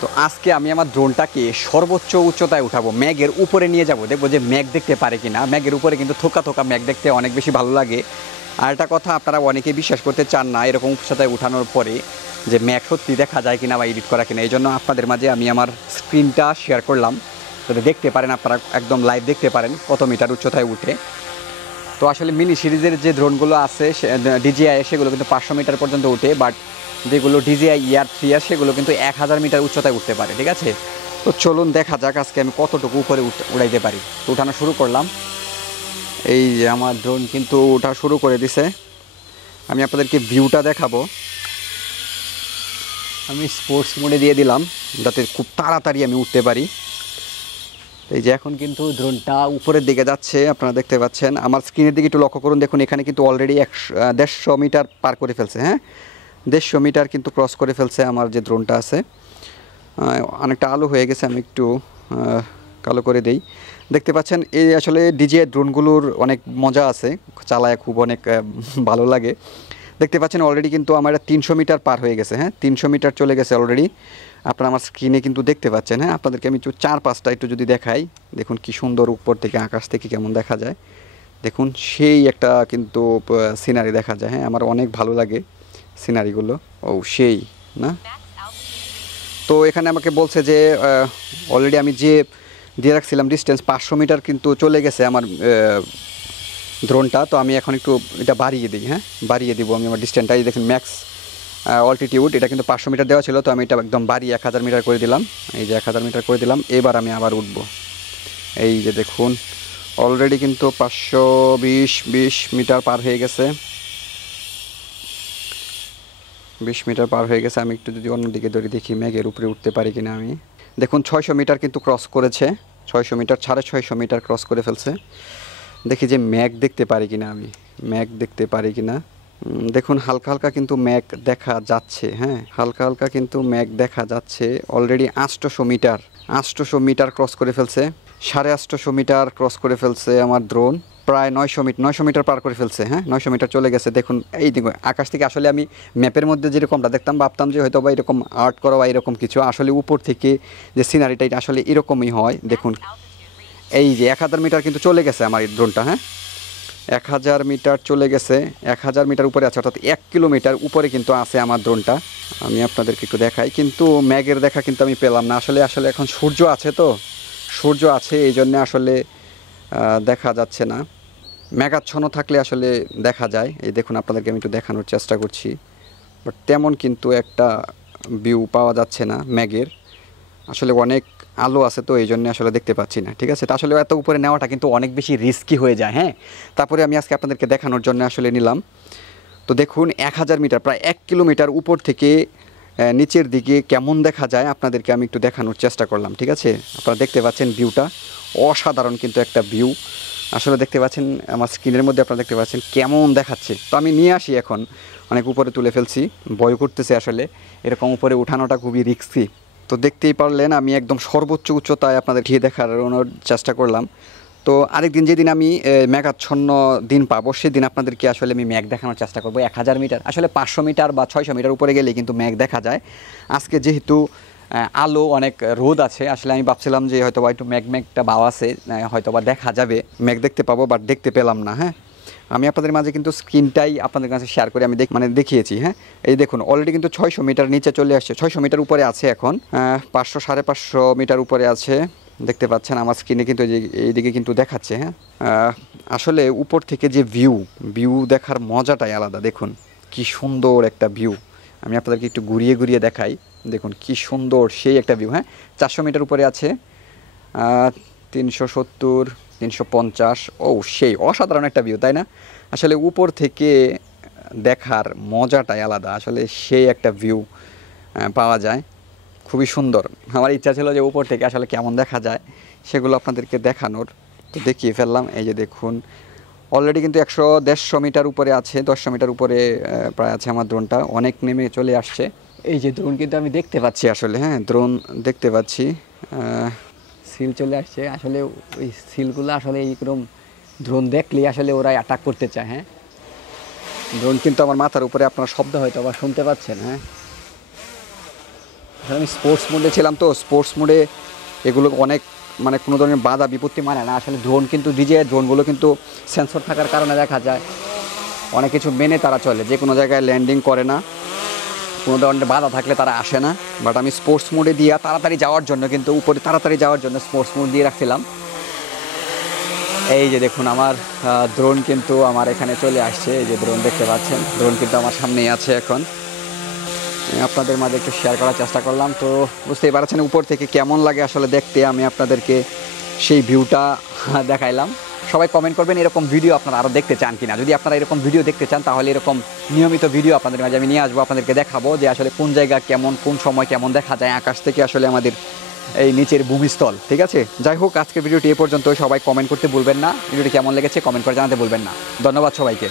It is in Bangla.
তো আজকে আমি আমার ড্রোনটাকে সর্বোচ্চ উচ্চতায় উঠাবো, ম্যাগের উপরে নিয়ে যাব, দেখবো যে ম্যাগ দেখতে পারে কিনা। ম্যাগের উপরে কিন্তু থোকা থোকা ম্যাগ দেখতে অনেক বেশি ভালো লাগে। আর একটা কথা, আপনারা অনেকেই বিশ্বাস করতে চান না এরকম উচ্চতায় উঠানোর পরে যে ম্যাগ সত্যি দেখা যায় কিনা বা এডিট করা কিনা। এই জন্য আপনাদের মাঝে আমি আমার স্ক্রিনটা শেয়ার করলাম, যাতে দেখতে পারেন, আপনারা একদম লাইভ দেখতে পারেন কত মিটার উচ্চতায় উঠে। তো আসলে মিনি সিরিজের যে ড্রোনগুলো আছে ডিজিআই, সেগুলো কিন্তু 500 মিটার পর্যন্ত উঠে, বাট যেগুলো ডিজিআই ইয়ার 3 সেগুলো কিন্তু 1000 মিটার উচ্চতায় উঠতে পারে। ঠিক আছে, তো চলুন দেখা যাক আজকে আমি কতটুকু উপরে উড়াইতে পারি। তো উঠানো শুরু করলাম। এই যে আমার ড্রোন কিন্তু ওঠা শুরু করে দিছে। আমি আপনাদেরকে ভিউটা দেখাবো। আমি স্পোর্টস মোডে দিয়ে দিলাম যাতে খুব তাড়াতাড়ি আমি উঠতে পারি। এই যে এখন কিন্তু ড্রোনটা উপরের দিকে যাচ্ছে, আপনারা দেখতে পাচ্ছেন। আমার স্ক্রিনের দিকে একটু লক্ষ্য করুন, দেখুন এখানে কিন্তু অলরেডি 150 মিটার পার করে ফেলছে। হ্যাঁ, 150 মিটার কিন্তু ক্রস করে ফেলছে আমার যে ড্রোনটা আছে। অনেকটা আলো হয়ে গেছে, আমি একটু কালো করে দেই। দেখতে পাচ্ছেন এই আসলে ডিজিআই ড্রোনগুলোর অনেক মজা আছে, চালায় খুব অনেক ভালো লাগে। দেখতে পাচ্ছেন অলরেডি কিন্তু আমার 300 মিটার পার হয়ে গেছে। হ্যাঁ, 300 মিটার চলে গেছে অলরেডি। আপনারা আমার স্ক্রিনে কিন্তু দেখতে পাচ্ছেন। হ্যাঁ, আপনাদেরকে আমি একটু 4-5টা একটু যদি দেখাই, দেখুন কি সুন্দর উপর থেকে আকাশ থেকে কেমন দেখা যায়। দেখুন সেই একটা কিন্তু সিনারি দেখা যায়। হ্যাঁ, আমার অনেক ভালো লাগে সিনারিগুলো। ও সেই না, তো এখানে আমাকে বলছে যে অলরেডি আমি যে দিয়ে রাখছিলাম ডিস্টেন্স 500 মিটার কিন্তু চলে গেছে আমার ড্রোনটা। তো আমি এখন একটু এটা বাড়িয়ে দিই। হ্যাঁ, বাড়িয়ে দিব আমি আমার ডিস্টেন্সটা। এই দেখুন ম্যাক্স অল্টিটিউড, এটা কিন্তু 500 মিটার দেওয়া ছিল, তো আমি এটা একদম বাড়িয়ে 1000 মিটার করে দিলাম। এই যে 1000 মিটার করে দিলাম। এবার আমি আবার উঠবো। এই যে দেখুন অলরেডি কিন্তু 520 মিটার পার হয়ে গেছে। 20 মিটার পার হয়ে গেছে। আমি একটু যদি অন্যদিকে ধরে দেখি ম্যাগের উপরে উঠতে পারি কিনা আমি। দেখুন 600 মিটার কিন্তু ক্রস করেছে, 600 মিটার 650 মিটার ক্রস করে ফেলছে। দেখি যে ম্যাগ দেখতে পারি কিনা আমি, ম্যাগ দেখতে পারি কিনা। দেখুন হালকা হালকা কিন্তু ম্যাগ দেখা যাচ্ছে। হ্যাঁ, হালকা হালকা কিন্তু ম্যাগ দেখা যাচ্ছে। অলরেডি 800 মিটার, 800 মিটার ক্রস করে ফেলছে। 850 মিটার ক্রস করে ফেলছে আমার ড্রোন। প্রায় 900 মিটার পার করে ফেলছে। হ্যাঁ, 900 মিটার চলে গেছে। দেখুন এই দেখুন আকাশ থেকে আসলে আমি ম্যাপের মধ্যে যেরকমটা দেখতাম, ভাবতাম যে হয়তো বা এরকম আর্ট করা বা এরকম কিছু, আসলে উপর থেকে যে সিনারিটা এটা আসলে এরকমই হয়। দেখুন এই যে 1000 মিটার কিন্তু চলে গেছে আমার এই ড্রোনটা। হ্যাঁ, 1000 মিটার চলে গেছে, 1000 মিটার উপরে আছে, অর্থাৎ 1 কিলোমিটার উপরে কিন্তু আছে আমার ড্রোনটা। আমি আপনাদেরকে একটু দেখাই, কিন্তু ম্যাগের দেখা কিন্তু আমি পেলাম না। আসলে এখন সূর্য আছে, তো সূর্য আছে এই জন্যে আসলে দেখা যাচ্ছে না। মেঘাচ্ছন্ন থাকলে আসলে দেখা যায়। এই দেখুন আপনাদেরকে আমি একটু দেখানোর চেষ্টা করছি, বাট তেমন কিন্তু একটা ভিউ পাওয়া যাচ্ছে না ম্যাগের। আসলে অনেক আলো আছে, তো এই জন্য আসলে দেখতে পাচ্ছি না। ঠিক আছে, তা আসলে এত উপরে নেওয়াটা কিন্তু অনেক বেশি রিস্কি হয়ে যায়। হ্যাঁ, তারপরে আমি আজকে আপনাদেরকে দেখানোর জন্য আসলে নিলাম। তো দেখুন 1000 মিটার, প্রায় 1 কিলোমিটার উপর থেকে নিচের দিকে কেমন দেখা যায় আপনাদেরকে আমি একটু দেখানোর চেষ্টা করলাম। ঠিক আছে, আপনারা দেখতে পাচ্ছেন ভিউটা অসাধারণ কিন্তু একটা ভিউ। আসলে দেখতে পাচ্ছেন আমার স্ক্রিনের মধ্যে, আপনারা দেখতে পাচ্ছেন কেমন দেখাচ্ছে। তো আমি নিয়ে আসি এখন, অনেক উপরে তুলে ফেলছি, ভয় করতেছে আসলে এরকম উপরে উঠানোটা খুবই রিস্কি। তো দেখতেই পারলেন আমি একদম সর্বোচ্চ উচ্চতায় আপনাদের ঘিরে দেখানোর চেষ্টা করলাম। তো আরেকদিন যেদিন আমি মেঘাচ্ছন্ন দিন পাবো, সেদিন আপনাদেরকে আসলে আমি ম্যাগ দেখানোর চেষ্টা করবো। 1000 মিটার, আসলে 500 মিটার বা 600 মিটার উপরে গেলে কিন্তু ম্যাগ দেখা যায়। আজকে যেহেতু আলো অনেক রোদ আছে, আসলে আমি ভাবছিলাম যে হয়তো বা একটু ম্যাগটা বাও আছে, হয়তো বা দেখা যাবে, ম্যাগ দেখতে পাবো, বাট দেখতে পেলাম না। হ্যাঁ, আমি আপনাদের মাঝে কিন্তু স্ক্রিনটাই আপনাদের কাছে শেয়ার করে আমি দেখিয়েছি। হ্যাঁ, এই দেখুন অলরেডি কিন্তু 600 মিটার নিচে চলে আসছে, 600 মিটার উপরে আছে এখন, 500 550 মিটার উপরে আছে। দেখতে পাচ্ছেন আমার স্ক্রিনে কিন্তু এইদিকে কিন্তু দেখাচ্ছে। হ্যাঁ, আসলে উপর থেকে যে ভিউ দেখার মজাটাই আলাদা। দেখুন কি সুন্দর একটা ভিউ, আমি আপনাদেরকে একটু ঘুরিয়ে ঘুরিয়ে দেখাই। দেখুন কি সুন্দর সেই একটা ভিউ। হ্যাঁ, 400 মিটার উপরে আছে, 370 350। ও সেই অসাধারণ একটা ভিউ, তাই না? আসলে উপর থেকে দেখার মজাটাই আলাদা, আসলে সেই একটা ভিউ পাওয়া যায়, খুবই সুন্দর। আমার ইচ্ছা ছিল যে উপর থেকে আসলে কেমন দেখা যায় সেগুলো আপনাদেরকে দেখানোর, তো দেখিয়ে ফেললাম। এই যে দেখুন অলরেডি কিন্তু 150 মিটার উপরে আছে, 100 মিটার উপরে প্রায় আছে আমার ড্রোনটা, অনেক নেমে চলে আসছে। এই যে ড্রোন কিন্তু আমি দেখতে পাচ্ছি আসলে, হ্যাঁ ড্রোন দেখতে পাচ্ছি, সিল চলে আসছে। আসলে ওই সিলগুলো আসলে এইরকম ড্রোন দেখলেই আসলে ওরা অ্যাটাক করতে চায়। হ্যাঁ, ড্রোন কিন্তু আমার মাথার উপরে, আপনারা শব্দ হয়তো আবার শুনতে পাচ্ছেন। হ্যাঁ, আসলে আমি স্পোর্টস মোডে ছিলাম, তো স্পোর্টস মোডে এগুলো অনেক মানে কোনো ধরনের বাধা বিপত্তি মানে না। আসলে ড্রোন কিন্তু ডিজে ড্রোনগুলো কিন্তু সেন্সর থাকার কারণে দেখা যায় অনেক কিছু মেনে তারা চলে, যে কোনো জায়গায় ল্যান্ডিং করে না, কোনো ধরনের বাধা থাকলে তারা আসে না। বাট আমি স্পোর্টস মোডে দিয়ে তাড়াতাড়ি যাওয়ার জন্য কিন্তু উপরে তাড়াতাড়ি যাওয়ার জন্য স্পোর্টস মোড দিয়ে রাখছিলাম। এই যে দেখুন আমার ড্রোন কিন্তু আমার এখানে চলে আসছে, এই যে ড্রোন দেখতে পাচ্ছেন, ড্রোন কিন্তু আমার সামনেই আছে। এখন আমি আপনাদের মাঝে একটু শেয়ার করার চেষ্টা করলাম, তো বুঝতেই পারছেন উপর থেকে কেমন লাগে আসলে দেখতে। আমি আপনাদেরকে সেই ভিউটা দেখাইলাম। সবাই কমেন্ট করবেন এরকম ভিডিও আপনারা আরও দেখতে চান কিনা। যদি আপনারা এরকম ভিডিও দেখতে চান তাহলে এরকম নিয়মিত ভিডিও আপনাদের মাঝে আমি নিয়ে আসবো, আপনাদেরকে দেখাবো যে আসলে কোন জায়গা কেমন, কোন সময় কেমন দেখা যায় আকাশ থেকে আসলে আমাদের এই নিচের ভূমিস্থল। ঠিক আছে, যাই হোক আজকের ভিডিওটি এ পর্যন্ত। সবাই কমেন্ট করতে ভুলবেন না, ভিডিওটি কেমন লেগেছে কমেন্ট করে জানাতে ভুলবেন না। ধন্যবাদ সবাইকে।